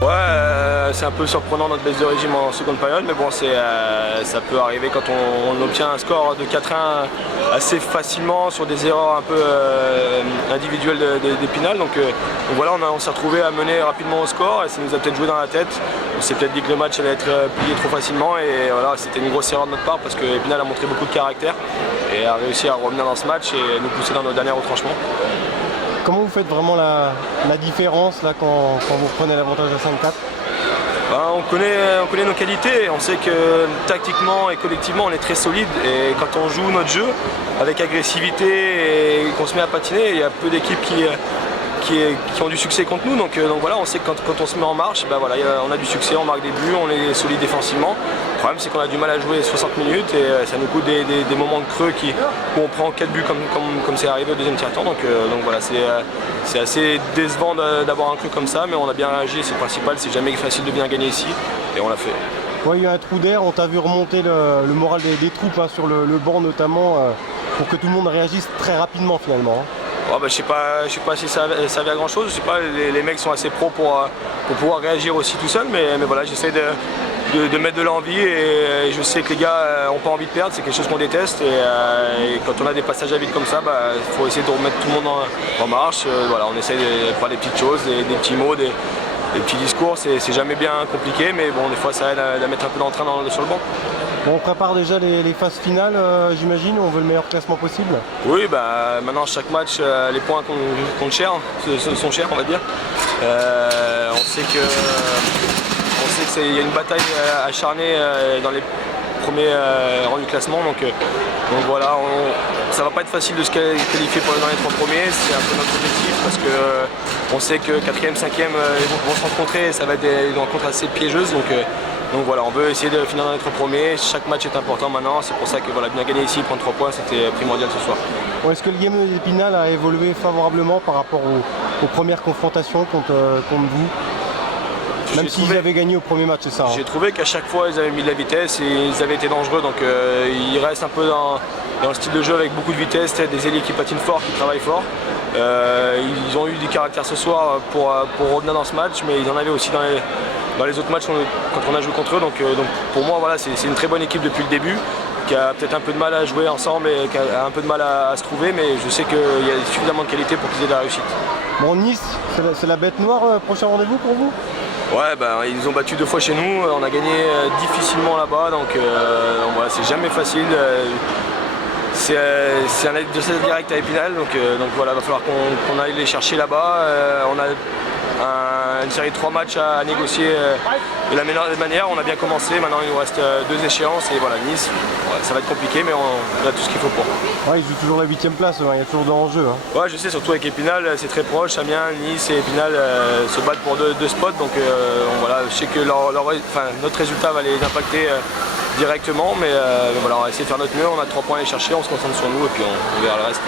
Ouais, c'est un peu surprenant notre baisse de régime en seconde période, mais bon, ça peut arriver quand on obtient un score de 4-1 assez facilement sur des erreurs un peu individuelles d'Épinal. Donc voilà, on s'est retrouvé à mener rapidement au score et ça nous a peut-être joué dans la tête. On s'est peut-être dit que le match allait être plié trop facilement et voilà, c'était une grosse erreur de notre part parce que Épinal a montré beaucoup de caractère et a réussi à revenir dans ce match et nous pousser dans nos derniers retranchements. Comment vous faites vraiment la différence là, quand vous prenez l'avantage à 5-4? On connaît nos qualités, on sait que tactiquement et collectivement on est très solide et quand on joue notre jeu avec agressivité et qu'on se met à patiner, il y a peu d'équipes qui ont du succès contre nous, donc voilà, on sait que quand on se met en marche, ben voilà, on a du succès, on marque des buts, on est solide défensivement. Le problème c'est qu'on a du mal à jouer 60 minutes et ça nous coûte des moments de creux où on prend 4 buts comme c'est arrivé au deuxième tiers-temps, donc voilà, c'est assez décevant d'avoir un creux comme ça, mais on a bien réagi, c'est le principal, c'est jamais facile de bien gagner ici et on l'a fait. Ouais, il y a eu un trou d'air, on t'a vu remonter le moral des troupes hein, sur le banc notamment pour que tout le monde réagisse très rapidement finalement. Oh bah, je sais pas si ça servait à grand chose, je sais pas, les mecs sont assez pros pour pouvoir réagir aussi tout seul, mais voilà, j'essaie de mettre de l'envie et je sais que les gars n'ont pas envie de perdre, c'est quelque chose qu'on déteste et quand on a des passages à vide comme ça, il faut essayer de remettre tout le monde en marche. Voilà, on essaie de faire des petites choses, des petits mots, des petits discours, c'est jamais bien compliqué, mais bon, des fois ça aide à mettre un peu d'entrain sur le banc. Bon, on prépare déjà les phases finales, j'imagine, on veut le meilleur classement possible. Oui, maintenant chaque match, les points comptent cher, sont chers on va dire. On sait qu'il y a une bataille acharnée dans les premiers rangs du classement, donc voilà, ça va pas être facile de se qualifier dans les 3 premiers, c'est un peu notre objectif parce que on sait que 4e, 5e vont se rencontrer et ça va être une rencontre assez piégeuse, donc voilà, on veut essayer de finir dans les 3 premiers, chaque match est important maintenant, c'est pour ça que voilà, bien gagner ici, prendre 3 points, c'était primordial ce soir. Bon, est-ce que le game d'Épinal a évolué favorablement par rapport aux premières confrontations contre vous? Même s'ils avaient gagné au premier match, c'est ça hein? J'ai trouvé qu'à chaque fois ils avaient mis de la vitesse et ils avaient été dangereux, donc ils restent un peu dans le style de jeu avec beaucoup de vitesse, des ailiers qui patinent fort, qui travaillent fort. Ils ont eu du caractère ce soir pour revenir dans ce match, mais ils en avaient aussi dans les autres matchs quand on a joué contre eux, donc pour moi voilà, c'est une très bonne équipe depuis le début, qui a peut-être un peu de mal à jouer ensemble et qui a un peu de mal à se trouver, mais je sais qu'il y a suffisamment de qualité pour qu'ils aient de la réussite. Bon, Nice, c'est la bête noire, prochain rendez-vous pour vous? Ouais, ils nous ont battus 2 fois chez nous, on a gagné difficilement là-bas, donc voilà, c'est jamais facile. C'est un adversaire direct à Épinal, donc voilà, il va falloir qu'on aille les chercher là-bas. On a une série de 3 matchs à négocier de la meilleure manière. On a bien commencé, maintenant il nous reste 2 échéances et voilà, Nice, ça va être compliqué mais on a tout ce qu'il faut pour. Ouais, ils jouent toujours la 8e place, il y a toujours de l'enjeu. Hein. Ouais, je sais, surtout avec Épinal, c'est très proche, Amiens, Nice et Épinal se battent pour 2 spots, donc voilà, je sais que notre résultat va les impacter directement, mais voilà, on va essayer de faire notre mieux, on a 3 points à aller chercher, on se concentre sur nous et puis on verra le reste.